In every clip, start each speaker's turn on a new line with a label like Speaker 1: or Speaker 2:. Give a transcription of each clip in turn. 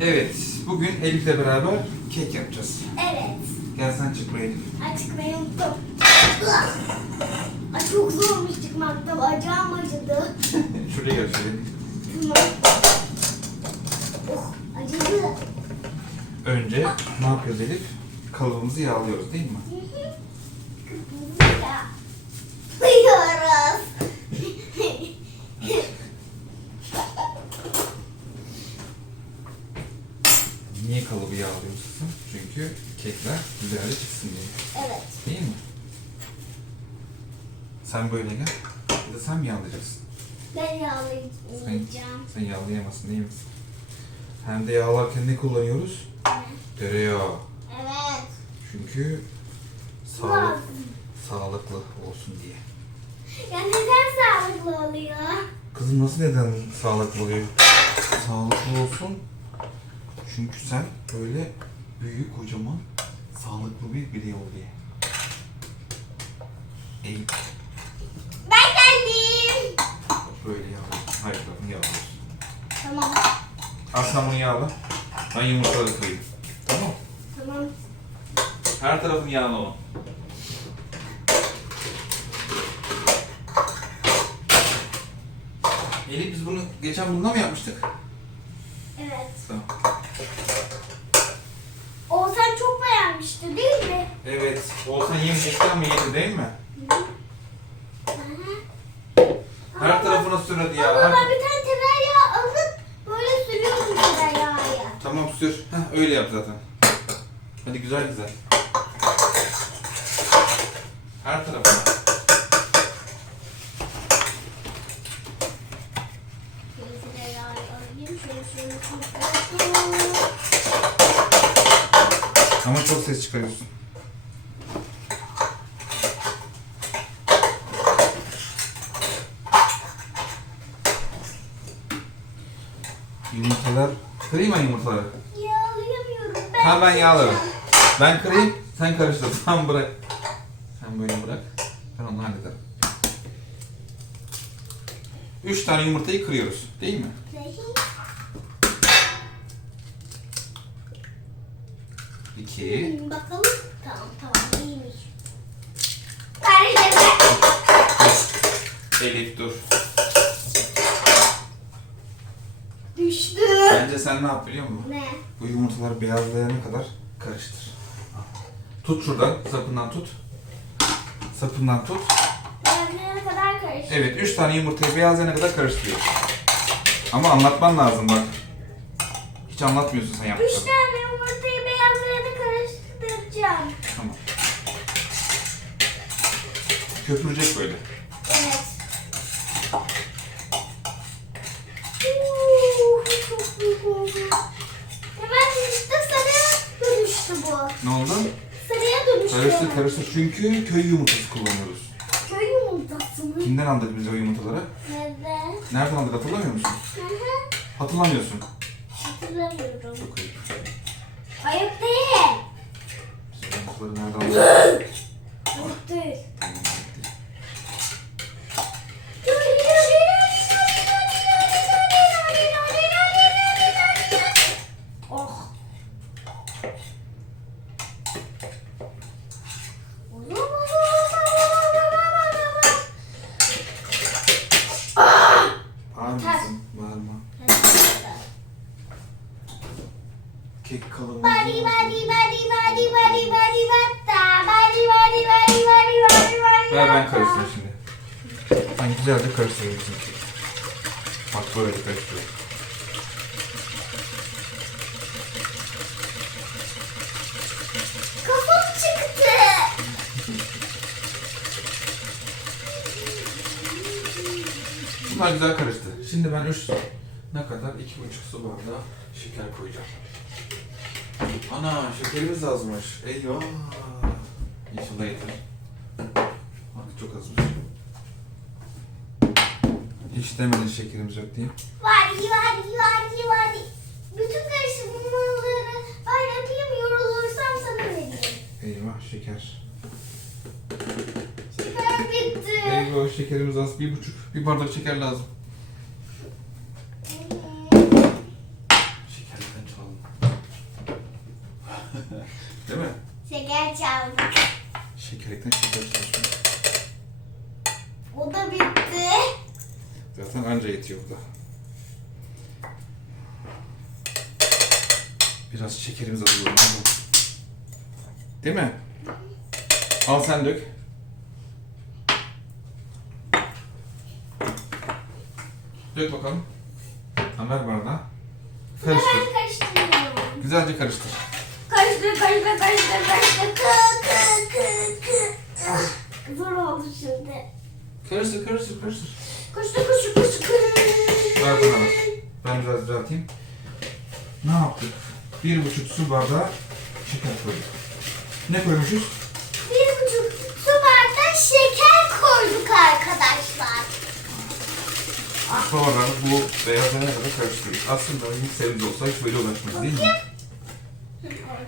Speaker 1: Evet, bugün Elif'le beraber kek yapacağız.
Speaker 2: Evet.
Speaker 1: Gel sen çık buraya Elif.
Speaker 2: Açıklayı unuttum. Ay çok zormuş çıkmakta. Bacağım acıdı.
Speaker 1: Şuraya gel şöyle.
Speaker 2: Tamam. Oh acıdı.
Speaker 1: Önce ne yapıyoruz Elif? Kalıbımızı yağlıyoruz değil mi?
Speaker 2: Hı hı. Kırmızı ya. Duyuyoruz.
Speaker 1: Niye kalıbı yağlıyorsun? Çünkü kekler güzelce çıksın diye.
Speaker 2: evet.
Speaker 1: Değil mi? Sen böyle gel. Bir de sen mi yağlayacaksın?
Speaker 2: Ben yağlayacağım.
Speaker 1: sen yağlayamazsın değil mi? Hem de yağlarken ne kullanıyoruz? Tereyağı.
Speaker 2: Evet.
Speaker 1: Çünkü sağlık, sağlıklı olsun diye.
Speaker 2: Ya neden sağlıklı oluyor?
Speaker 1: Kızım nasıl neden sağlıklı oluyor? Sağlıklı olsun. Çünkü sen böyle büyük kocaman sağlıklı bir birey ol diye. Ey,
Speaker 2: Ben geldim.
Speaker 1: böyle yağlıyorsun. Hayır tarafını yağlıyorsun.
Speaker 2: Tamam.
Speaker 1: Sen bunu yağla. Ben yumurtaları kırayım. Tamam.
Speaker 2: Tamam.
Speaker 1: Her tarafını yağla onu. Elif biz bunu geçen bununla mı yapmıştık?
Speaker 2: Evet.
Speaker 1: Tamam.
Speaker 2: Beğenmişti değil mi?
Speaker 1: Evet. Olsan yemeyecekti ama yedi değil mi? Her tarafına sür hadi ya.
Speaker 2: Ama
Speaker 1: Her-
Speaker 2: ben bir tane tereyağı alıp böyle sürüyordum tereyağı.
Speaker 1: Tamam sür. Heh, öyle yap zaten. Hadi güzel güzel. Her tarafına. çok ses çıkarıyorsun. Yumurtalar. Kırayım mı yumurtaları?
Speaker 2: Yağlayamıyorum. Ben
Speaker 1: tamam ben yağlarım. Ben kırayım, sen karıştır. Tamam bırak. Sen böyle bırak. Ben onu hallederim. Üç tane yumurtayı kırıyoruz. Değil mi? Değil.
Speaker 2: 2 Bakalım. Tamam tamam iyiymiş. Kardeşim
Speaker 1: Elif dur.
Speaker 2: düştü.
Speaker 1: Bence sen ne yap biliyor musun?
Speaker 2: ne?
Speaker 1: Bu yumurtaları beyazlayana kadar karıştır. Tut şuradan, sapından tut. Sapından tut.
Speaker 2: Benzerine kadar karıştı.
Speaker 1: Evet, 3 tane yumurtayı beyazlayana kadar karıştırıyor. Ama anlatman lazım bak. Hiç anlatmıyorsun sen
Speaker 2: Üç
Speaker 1: yaptıklarını.
Speaker 2: tane yumurtayı karıştıracağım.
Speaker 1: Tamam. Köpürecek böyle.
Speaker 2: Evet. Hemen işte sarıya dönüştü bu.
Speaker 1: Ne oldu?
Speaker 2: Sarıya dönüştü.
Speaker 1: Karıştır karıştır çünkü köy yumurtası kullanıyoruz.
Speaker 2: Köy yumurtası mı?
Speaker 1: Kimden aldık biz o yumurtaları?
Speaker 2: Neden?
Speaker 1: Nereden aldık hatırlamıyor musun?
Speaker 2: Hı hı.
Speaker 1: Hatırlamıyorsun.
Speaker 2: Hatırlamıyorum.
Speaker 1: Çok ayıp.
Speaker 2: Ayıp değil.
Speaker 1: Biz o yumurtaları nereden Kek kalıbı.
Speaker 2: Bari bari bari bari bari bari batta bari bari bari bari bari bari
Speaker 1: Ver ben karıştırayım şimdi. Sen güzelce karıştırıyorsun. Bak böyle karıştırıyor.
Speaker 2: Kafam çıktı.
Speaker 1: Bunlar güzel karıştı. Şimdi ben üç ne kadar? iki buçuk su bardağı şeker koyacağım. Ana şekerimiz azmış. Eyvah. İnşallah yeter. Bak çok azmış. Hiç demedin şekerimiz yok diye.
Speaker 2: Vadi vadi vadi vadi. Bütün karışımları yapayım yorulursam sana vereyim.
Speaker 1: Eyvah şeker.
Speaker 2: Şeker bitti.
Speaker 1: Eyvah şekerimiz az. Bir buçuk. Bir bardak şeker lazım. Şekerlerden çalalım. Değil mi?
Speaker 2: Şeker çaldık.
Speaker 1: Şekerlikten şeker çalışmış.
Speaker 2: O da bitti.
Speaker 1: Zaten da. Biraz şekerimizi alalım. Değil mi? Al sen dök. Dök bakalım. Haber bardağı. Karıştır.
Speaker 2: Ben karıştırıyorum.
Speaker 1: Güzelce karıştır.
Speaker 2: Karıştır, karıştır, karıştır, karıştır. Kı, kı, kı, kı. Ah, Zor oldu şimdi.
Speaker 1: Karıştır, karıştır, karıştır.
Speaker 2: Karıştır, karıştır, karıştır.
Speaker 1: Ver bana bak. Ben biraz düzelteyim. Ne yaptık? Bir buçuk su bardağı şeker koyduk. Ne koymuşuz?
Speaker 2: Bir buçuk su bardağı şeker koyduk arkadaşlar.
Speaker 1: Sonra bu beyazlarına kadar karıştırıyoruz. Aslında bir mikserimiz olsa hiç böyle uğraşmayız değil mi?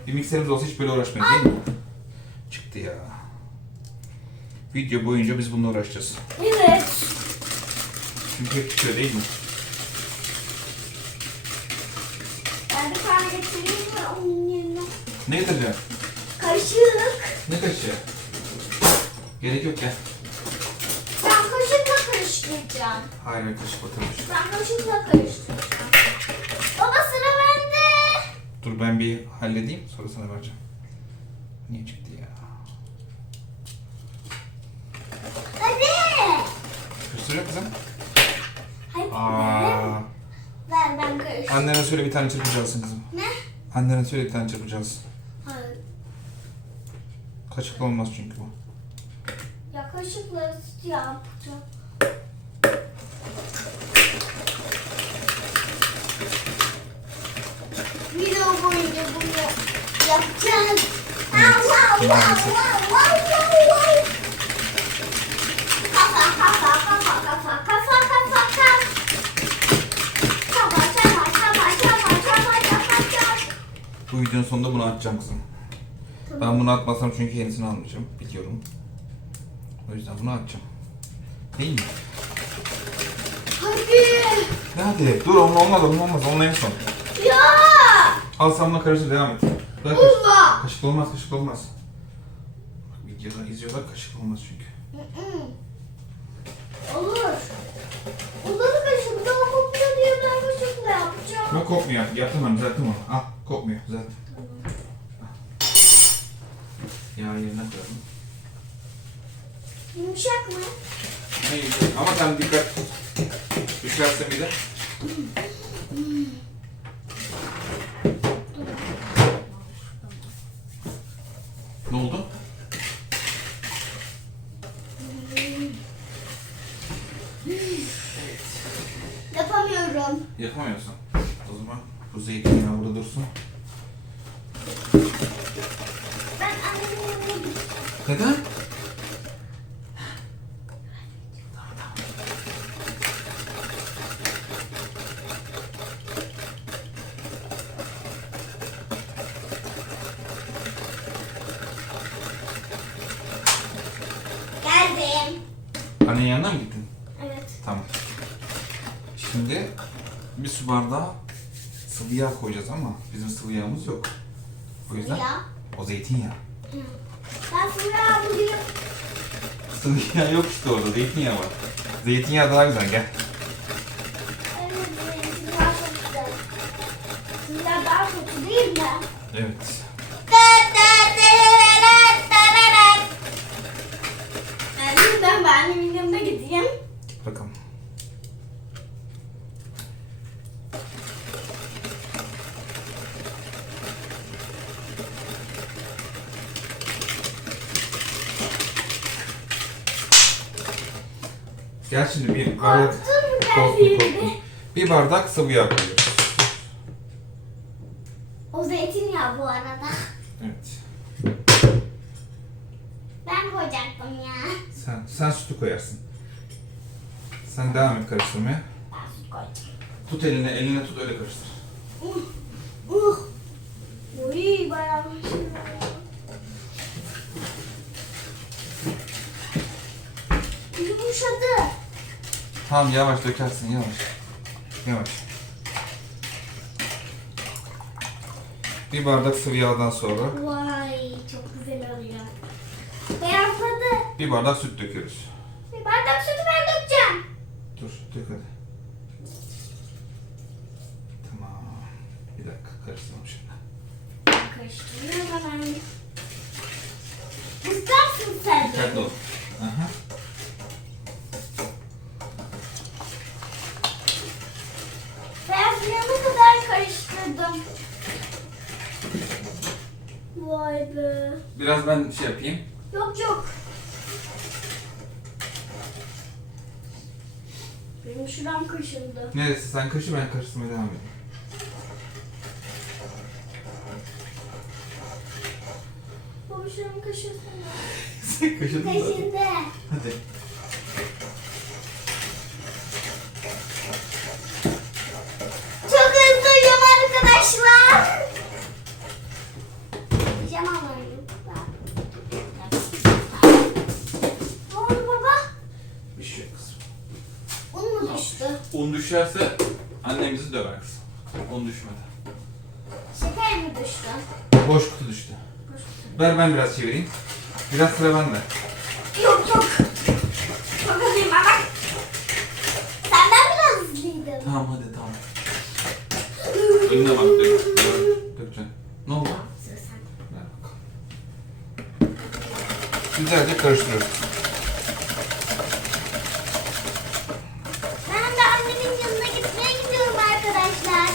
Speaker 1: Bir mikserimiz olsa hiç böyle uğraşmayız değil mi? Çıktı ya. Video boyunca biz bununla uğraşacağız.
Speaker 2: Evet.
Speaker 1: Çünkü hep çıkıyor değil mi?
Speaker 2: Ben bir tane getireyim mi onun yerine?
Speaker 1: Ne getireceğim?
Speaker 2: Kaşık.
Speaker 1: Ne kaşığı? Gerek yok ya.
Speaker 2: Ben kaşıkla karıştıracağım.
Speaker 1: Hayır kaşık batırmış.
Speaker 2: Ben kaşıkla karıştıracağım. Baba sıra bende.
Speaker 1: Dur ben bir halledeyim sonra sana vereceğim. Niye çıktı ya?
Speaker 2: Hadi.
Speaker 1: Karıştırıyor musun?
Speaker 2: Hadi.
Speaker 1: Aa,
Speaker 2: Ver ben karıştırayım.
Speaker 1: annene söyle bir tane çırpıcı alsın kızım.
Speaker 2: Ne?
Speaker 1: Annene söyle bir tane çırpıcı alsın. Kaşıkla olmaz çünkü bu.
Speaker 2: Ya kaşıkla süt yapacağım. Video boyunca bunu yapacağız.
Speaker 1: Evet,
Speaker 2: Wow, wow,
Speaker 1: maalesef.
Speaker 2: wow, wow, wow, wow. Kafa, kafa, kafa, kafa, kafa, kafa, kafa. Kafa, kafa, kafa, kafa, kafa.
Speaker 1: Bu videonun sonunda bunu atacağım kızım. Ben bunu atmasam çünkü yenisini almayacağım. Biliyorum. O yüzden bunu atacağım. Değil mi?
Speaker 2: Hadi.
Speaker 1: Ne hadi? Dur onun olmaz, onun olmaz. Onun en son.
Speaker 2: Ya.
Speaker 1: Al sen bununla karıştır, devam et. Bırak kaşık.
Speaker 2: Olma.
Speaker 1: Kaşık olmaz, kaşık olmaz. Bak videoda izliyorlar, kaşık olmaz çünkü.
Speaker 2: Olur. Olur kaşıkla kopuyor diye ben kaşıkla yapacağım.
Speaker 1: Bak kopmuyor. Yaptım ben, düzelttim onu. Al, kopmuyor. Düzelttim. Ya yerine koyalım.
Speaker 2: Yumuşak mı?
Speaker 1: Neyse. Ama sen dikkat. Düşerse bir de. Ne oldu?
Speaker 2: Yapamıyorum.
Speaker 1: Yapamıyorsun. O zaman bu zeytinyağı burada dursun.
Speaker 2: Ben annemin
Speaker 1: Neden?
Speaker 2: geldim.
Speaker 1: Annenin yanına mı gittin?
Speaker 2: Evet.
Speaker 1: Tamam. Şimdi bir su bardağı sıvı yağ koyacağız ama bizim sıvı yağımız yok. O yüzden
Speaker 2: Ya.
Speaker 1: o zeytinyağı.
Speaker 2: Ben sonra bulayım.
Speaker 1: Yağ yok işte orada zeytinyağı var. Zeytinyağı daha güzel gel.
Speaker 2: Evet, ben ben annemin yanına gideyim.
Speaker 1: Bakalım. Gel şimdi bir bardak, korktum, korktum. bir bardak sıvı yağ koyuyoruz.
Speaker 2: O zeytinyağı bu arada.
Speaker 1: Evet.
Speaker 2: Ben koyacaktım ya.
Speaker 1: Sen, sen sütü koyarsın. Sen devam et karıştırmaya.
Speaker 2: Ben süt koyacağım.
Speaker 1: Tut eline, eline tut öyle karıştır.
Speaker 2: Uh. Uh. Uy bayağı bir şey var. Yumuşadı.
Speaker 1: Tamam yavaş dökersin yavaş. Yavaş. Bir bardak sıvı yağdan sonra
Speaker 2: Vay çok güzel oluyor. Beyazladı.
Speaker 1: bir bardak süt döküyoruz.
Speaker 2: Bir bardak sütü ben dökeceğim.
Speaker 1: Dur dök hadi. Tamam. Bir dakika karıştıralım şimdi.
Speaker 2: Karıştırıyorum hemen. İstersin sen.
Speaker 1: Dikkatli ol. Aha.
Speaker 2: Beyazlayana kadar karıştırdım. Vay be.
Speaker 1: Biraz ben şey yapayım.
Speaker 2: Yok yok. Benim şuram kaşındı.
Speaker 1: Neresi? Sen kaşı ben karıştırmaya devam edeyim.
Speaker 2: Baba şuram kaşınsana.
Speaker 1: Sen kaşıdın mı?
Speaker 2: Kaşındı.
Speaker 1: Hadi.
Speaker 2: Çok hızlıyım arkadaşlar. Pijamalarım. Ne oldu baba?
Speaker 1: Bir şey yok kızım.
Speaker 2: Un mu düştü?
Speaker 1: Un düşerse annemizi döver kızım. Un düşmedi.
Speaker 2: Şeker düştü?
Speaker 1: Boş kutu düştü. Ver ben biraz çevireyim. Biraz sıra bende.
Speaker 2: Yok yok. Çok hızlıyım ama. Senden biraz hızlıydım.
Speaker 1: Tamam hadi tamam. Önüne bak dök. Dök. Dökeceksin. Ne oldu?
Speaker 2: Sıra sende.
Speaker 1: Ver bakalım. Güzelce karıştırıyoruz.
Speaker 2: Ben de annemin yanına gitmeye gidiyorum arkadaşlar.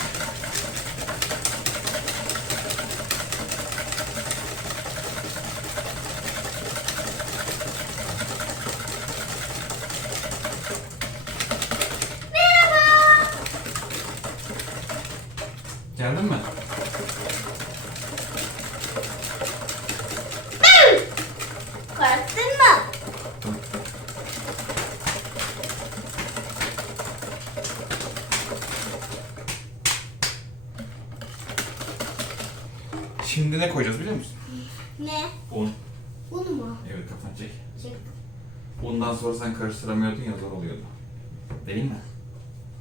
Speaker 2: Merhaba.
Speaker 1: Geldin mi?
Speaker 2: Korktun mu?
Speaker 1: Şimdi ne koyacağız biliyor musun?
Speaker 2: Ne?
Speaker 1: Un.
Speaker 2: Un mu?
Speaker 1: Evet kafanı çek.
Speaker 2: Çek.
Speaker 1: Bundan sonra sen karıştıramıyordun ya zor oluyordu. Değil mi?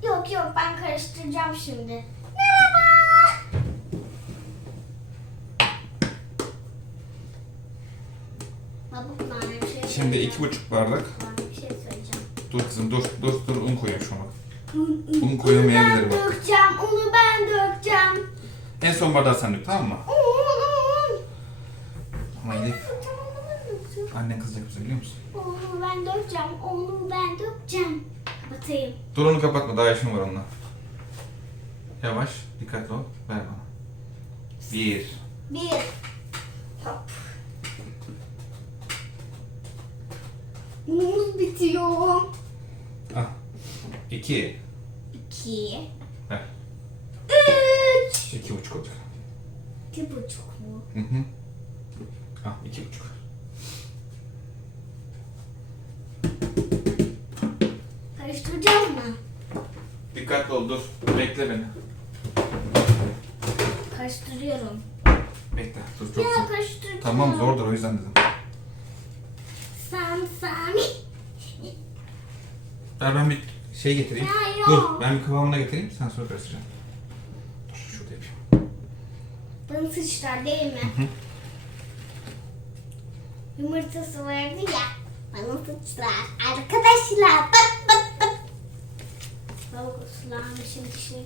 Speaker 2: Yok yok ben karıştıracağım şimdi. Merhaba. Babuk bana bir şey
Speaker 1: Şimdi
Speaker 2: söyleyeceğim.
Speaker 1: iki buçuk bardak.
Speaker 2: Bana bir şey söyleyeceğim.
Speaker 1: Dur kızım dur dur dur un koyayım şu an bak.
Speaker 2: Un, ben
Speaker 1: bak.
Speaker 2: dökeceğim. Onu ben dökeceğim.
Speaker 1: En son bardağı sen dök tamam mı? Ama Elif annen kızacak bize biliyor musun?
Speaker 2: Onu ben dökeceğim. Onu ben dökeceğim. Kapatayım.
Speaker 1: Dur onu kapatma daha işim var onunla. Yavaş dikkatli ol ver bana. Bir.
Speaker 2: Bir. Hop. Unumuz bitiyor.
Speaker 1: Ah. İki.
Speaker 2: İki.
Speaker 1: Ver.
Speaker 2: Üç.
Speaker 1: İki buçuk olacak.
Speaker 2: İki buçuk mu?
Speaker 1: Hı hı. Ah iki buçuk.
Speaker 2: Karıştıracağız mı?
Speaker 1: Dikkatli ol dur. Bekle beni.
Speaker 2: Karıştırıyorum.
Speaker 1: Bekle. Dur çok
Speaker 2: Ya
Speaker 1: zor.
Speaker 2: karıştıracağım.
Speaker 1: Tamam zordur o yüzden dedim.
Speaker 2: Sam Sami.
Speaker 1: Ver ben bir şey getireyim.
Speaker 2: Ya.
Speaker 1: Dur ben bir kıvamına getireyim sen sonra karıştıracaksın. Dur şurada yapayım.
Speaker 2: Bana sıçrar değil mi?
Speaker 1: hı.
Speaker 2: Yumurtası vardı ya. Bana sıçrar. Arkadaşlar bak bak bak. Baba ıslanmışım dişleri.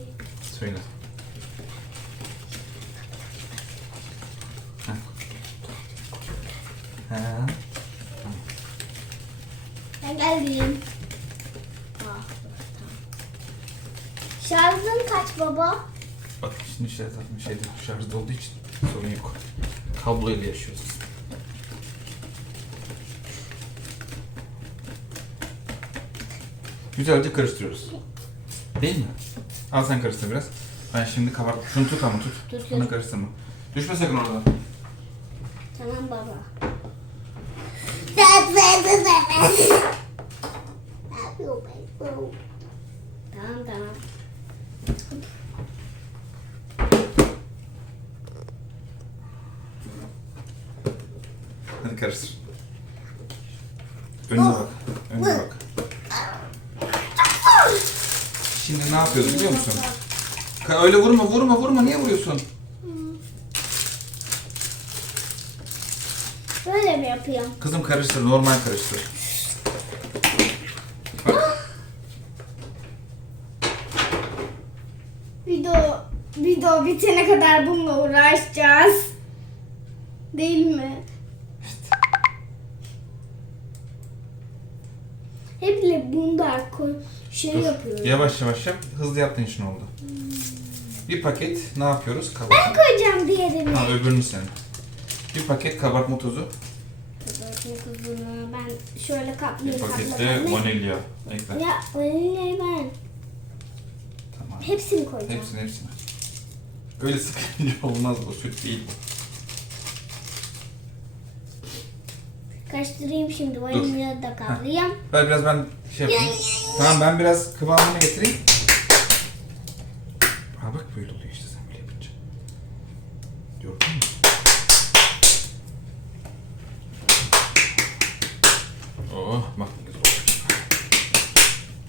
Speaker 1: Söyle. Ha.
Speaker 2: Ben geldim. Ah. Şarjın kaç baba?
Speaker 1: Bak şimdi şey zaten şeyde şarjda olduğu için sorun yok. Kabloyla yaşıyoruz. Güzelce karıştırıyoruz. Değil mi? Al sen karıştır biraz. Ben şimdi kabart... Şunu tut ama tut.
Speaker 2: Tut,
Speaker 1: Bunu
Speaker 2: tut.
Speaker 1: karıştırma. Düşme sakın orada.
Speaker 2: Tamam baba. Tamam tamam.
Speaker 1: Hadi karıştır. Önüne bak. Önüne bak. Şimdi ne yapıyoruz biliyor musun? Öyle vurma vurma vurma niye vuruyorsun?
Speaker 2: Böyle mi yapıyorum?
Speaker 1: Kızım karıştır, normal karıştır.
Speaker 2: Video, video bitene kadar bununla uğraşacağız. Değil mi? Hep de bunda şey
Speaker 1: dur.
Speaker 2: yapıyorum.
Speaker 1: Yavaş yavaş yap. Hızlı yaptığın için oldu. Bir paket ne yapıyoruz?
Speaker 2: Ben
Speaker 1: Kabartma.
Speaker 2: koyacağım diğerini.
Speaker 1: Ha öbürünü sen. Bir paket kabartma tozu.
Speaker 2: Kabartma tozunu ben şöyle
Speaker 1: Bir
Speaker 2: kaplayayım.
Speaker 1: paket de vanilya. Ekle.
Speaker 2: Ya vanilyayı ben.
Speaker 1: Tamam.
Speaker 2: Hepsini koyacağım.
Speaker 1: Hepsini hepsini. Öyle sıkınca olmaz bu süt değil bu.
Speaker 2: Karıştırayım şimdi vanilyayı da kaplayayım.
Speaker 1: Ben biraz ben şey yapayım. Tamam ben biraz kıvamını getireyim. Ha bak böyle oluyor işte sen böyle yapınca. Gördün mü? Oh bak ne güzel.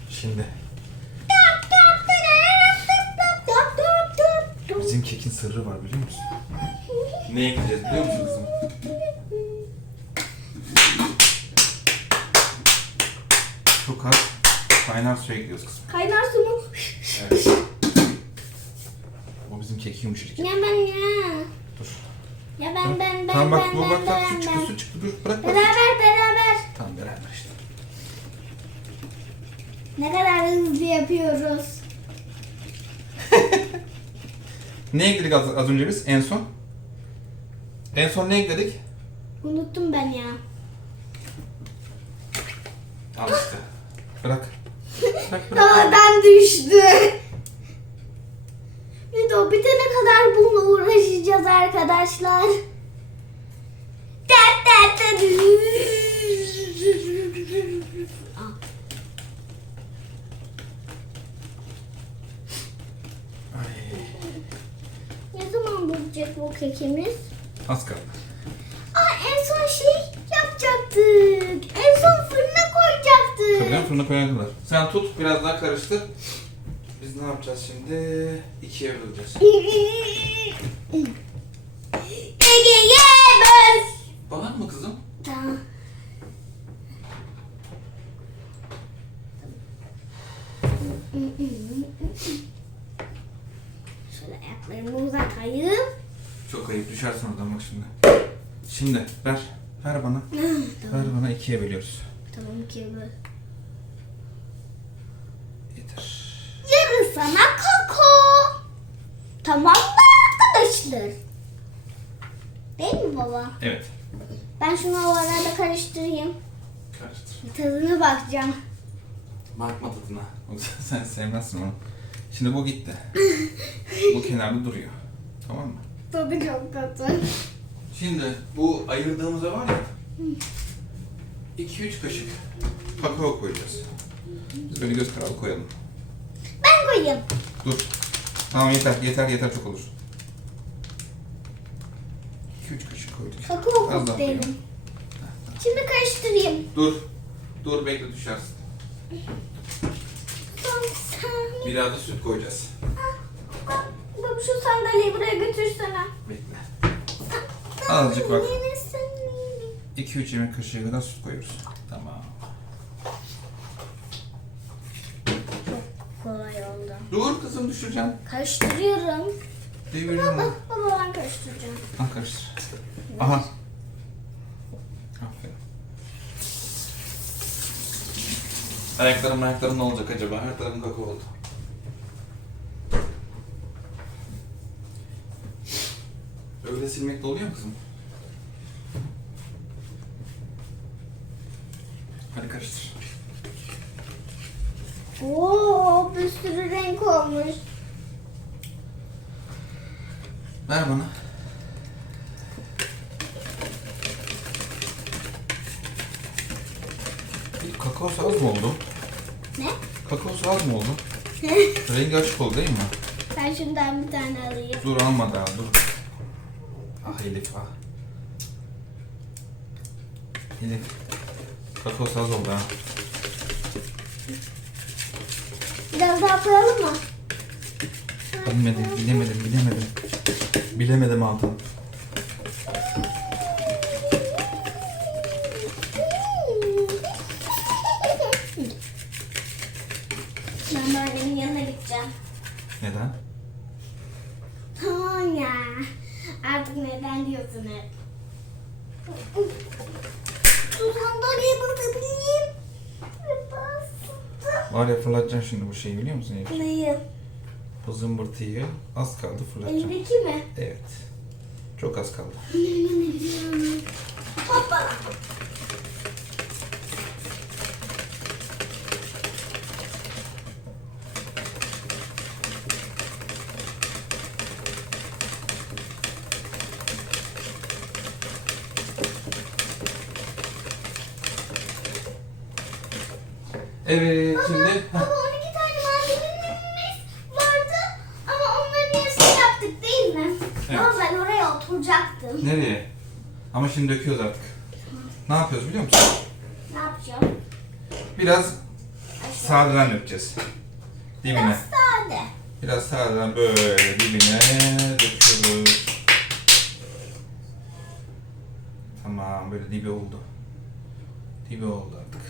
Speaker 1: Şimdi bizim kekin sırrı var biliyor musun? Ne ekleyeceğiz biliyor musun kızım? Çok az kaynar su ekliyoruz kızım.
Speaker 2: Kaynar su mu?
Speaker 1: Evet. O bizim keki yumuşacık.
Speaker 2: Ya ben ya.
Speaker 1: Dur.
Speaker 2: Ya ben ben ben
Speaker 1: tamam bak
Speaker 2: ben
Speaker 1: bu
Speaker 2: ben
Speaker 1: bak bak
Speaker 2: ben,
Speaker 1: su çıktı su çıktı dur bırak bak.
Speaker 2: Beraber beraber.
Speaker 1: Tamam beraber işte.
Speaker 2: Ne kadar hızlı yapıyoruz.
Speaker 1: Ne ekledik az, az önce biz en son? En son ne ekledik?
Speaker 2: Unuttum ben ya.
Speaker 1: Al işte. Bırak. Bırak bırak.
Speaker 2: Dağdan düştü. Video bitene kadar bununla uğraşacağız arkadaşlar. Tat tat tat. Ah,
Speaker 1: Ay,
Speaker 2: Ne bulacak bu kekimiz?
Speaker 1: az kaldı.
Speaker 2: Aa en son şey yapacaktık. En son fırına koyacaktık.
Speaker 1: Tabii fırına koyana kadar. Sen tut biraz daha karıştır. Biz ne yapacağız şimdi? İkiye böleceğiz.
Speaker 2: Ege yemez.
Speaker 1: Bana mı kızım?
Speaker 2: Tamam. Şöyle ayaklarımı uzatayım.
Speaker 1: Çok ayıp düşersin oradan bak şimdi. Şimdi ver. Ver bana. Ver bana ikiye bölüyoruz.
Speaker 2: Tamam ki bu.
Speaker 1: Yeter.
Speaker 2: Yarın sana kako. Tamam mı arkadaşlar? Değil mi baba?
Speaker 1: Evet.
Speaker 2: Ben şunu arada karıştırayım.
Speaker 1: Karıştır.
Speaker 2: Tadına bakacağım.
Speaker 1: Bakma tadına. Sen sevmezsin onu. Şimdi bu gitti. bu kenarda duruyor. Tamam mı?
Speaker 2: Tadı çok kötü.
Speaker 1: Şimdi bu ayırdığımızda var ya 2-3 kaşık kakao koyacağız. Biz böyle göz kararı koyalım.
Speaker 2: Ben koyayım.
Speaker 1: Dur. Tamam yeter yeter yeter çok olur. 2-3 kaşık koyduk.
Speaker 2: Kakao
Speaker 1: Az daha.
Speaker 2: Şimdi karıştırayım.
Speaker 1: Dur. Dur bekle düşersin.
Speaker 2: Son saniye.
Speaker 1: Biraz da süt koyacağız.
Speaker 2: Baba şu sandalyeyi buraya götürsene.
Speaker 1: Bekle. Azıcık bak.
Speaker 2: Sandalyeyi.
Speaker 1: 2-3 yemek kaşığı kadar süt koyuyoruz. Tamam.
Speaker 2: Kolay oldu.
Speaker 1: Dur kızım düşüreceğim.
Speaker 2: Karıştırıyorum.
Speaker 1: Deviriyorum.
Speaker 2: Baba, baba ben karıştıracağım.
Speaker 1: Al karıştır. Aha. Aferin. Ayaklarım ayaklarım ne olacak acaba? Her tarafım kakao oldu. Öyle silmek de oluyor mu kızım? Hadi karıştır.
Speaker 2: Oo bir sürü renk olmuş.
Speaker 1: Ver bana. Kakao az mı oldu?
Speaker 2: Ne?
Speaker 1: Kakao az mı oldu? Rengi açık oldu değil mi?
Speaker 2: ben şundan bir tane alayım.
Speaker 1: Dur alma daha dur. Ah Elif ah. Elif. Bak o oldu ha.
Speaker 2: Biraz daha koyalım mı?
Speaker 1: Bilemedim, bilemedim, bilemedim. Bilemedim Altan.
Speaker 2: Ben annemin yanına gideceğim. Neden? Şu sandalyeye basabileyim. Bastım.
Speaker 1: Var ya fırlatacaksın şimdi bu şeyi biliyor musun Elif?
Speaker 2: Neyi?
Speaker 1: Bu zımbırtıyı az kaldı fırlatacağım.
Speaker 2: Elimdeki mi?
Speaker 1: Evet. Çok az kaldı.
Speaker 2: Hoppa.
Speaker 1: Evet şimdi
Speaker 2: Baba 12 tane malzememiz vardı ama onların hepsini yaptık değil mi?
Speaker 1: Evet.
Speaker 2: Ama ben oraya oturacaktım.
Speaker 1: nereye? Ama şimdi döküyoruz artık. Ne yapıyoruz biliyor musun?
Speaker 2: Ne yapacağım?
Speaker 1: Biraz sağdan dökeceğiz. Dibine.
Speaker 2: Biraz sade.
Speaker 1: Biraz sağdan böyle dibine döküyoruz. Tamam böyle dibi oldu. Dibi oldu artık.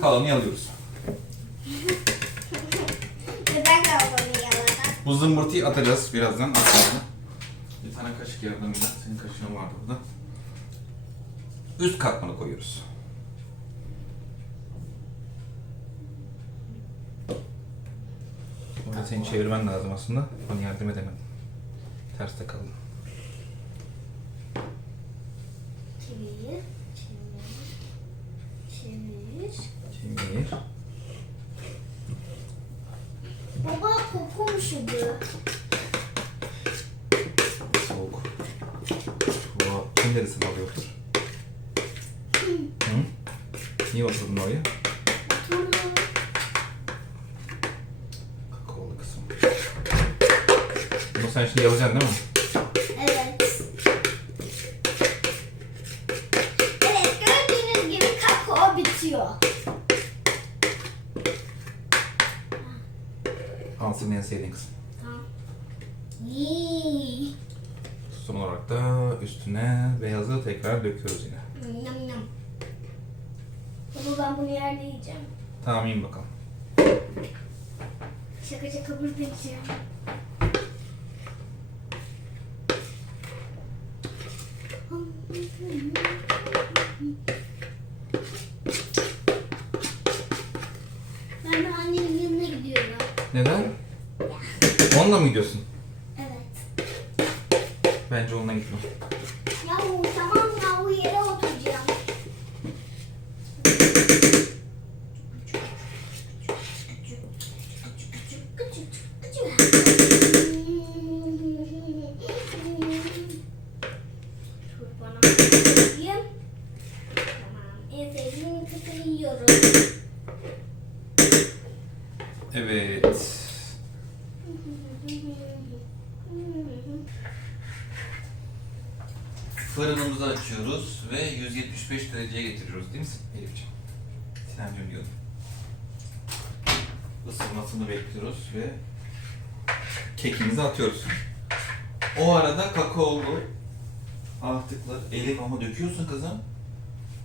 Speaker 1: Kalanı alıyoruz. Bu zımbırtıyı atacağız birazdan aslında. Bir tane kaşık yardımıyla. Senin kaşığın vardı burada. Üst katmanı koyuyoruz. Orada seni çevirmen lazım aslında. Bana yardım edemedim. Terste kaldım.
Speaker 2: Çevir, çevir, çevir.
Speaker 1: Çevir.
Speaker 2: Üşüdü.
Speaker 1: Soğuk. Bu kim neresini alıyordur? Hı? Niye oturdun oraya?
Speaker 2: Oturdum.
Speaker 1: Kakaolu kısım. Bunu sen şimdi yapacaksın değil mi?
Speaker 2: Evet. Evet gördüğünüz gibi kakao bitiyor.
Speaker 1: Al senin en sevdiğin kısım.
Speaker 2: Tamam. Yii.
Speaker 1: Son olarak da üstüne beyazı tekrar döküyoruz yine.
Speaker 2: Yum yum. Baba ben bunu yerde yiyeceğim.
Speaker 1: Tamam yiyin bakalım.
Speaker 2: Şaka şaka burada yiyeceğim. Ben de annemin yanına gidiyorum.
Speaker 1: Neden? Onunla mı gidiyorsun?
Speaker 2: Evet.
Speaker 1: Bence onunla gitme.
Speaker 2: Yahu tamam ya bu yere oturacağım. Dur bana bakayım. Tamam. En yiyoruz.
Speaker 1: Evet. Fırınımızı açıyoruz ve 175 dereceye getiriyoruz değil mi Elifciğim? Sinemciğim diyordum. Isınmasını bekliyoruz ve kekimizi atıyoruz. O arada kakaolu artıklar Elif ama döküyorsun kızım.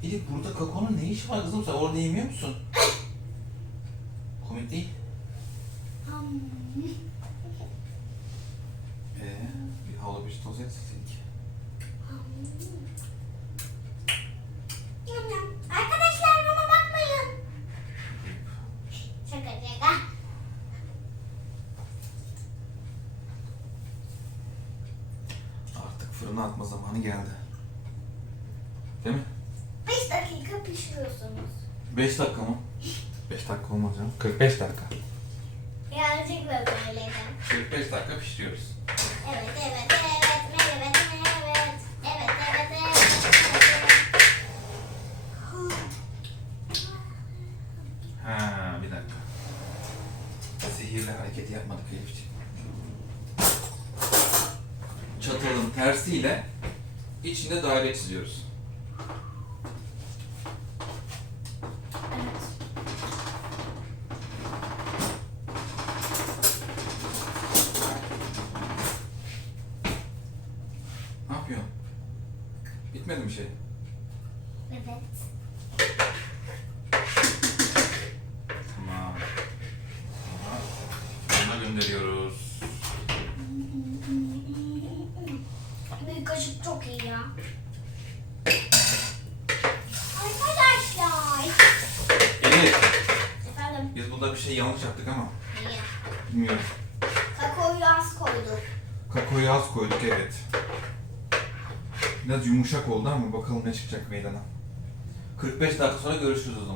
Speaker 1: Elif burada kakaonun ne işi var kızım sen orada yemiyor musun? Komik değil. Ee, bir havlu bir toz etsin
Speaker 2: yum. Arkadaşlar bana bakmayın. Şaka şaka.
Speaker 1: Artık fırına atma zamanı geldi. Değil mi?
Speaker 2: 5 dakika pişiriyorsunuz.
Speaker 1: 5 dakika mı? 5 dakika olmaz canım. 45 dakika.
Speaker 2: Birazcık da söyledim.
Speaker 1: 45 dakika pişiriyoruz.
Speaker 2: Evet, evet, evet, evet, evet, evet. Evet, evet, evet,
Speaker 1: Ha, bir dakika. Sihirli hareketi yapmadık Elifciğim. Çatalın tersiyle içinde daire çiziyoruz. Bitmedi mi şey?
Speaker 2: Evet.
Speaker 1: Tamam. Sonra fırına gönderiyoruz. şey yanlış yaptık ama
Speaker 2: Niye?
Speaker 1: bilmiyorum.
Speaker 2: Kakaoyu az koyduk.
Speaker 1: Kakaoyu az koyduk evet. Biraz oldu ama bakalım ne çıkacak meydana. 45 dakika sonra görüşürüz o zaman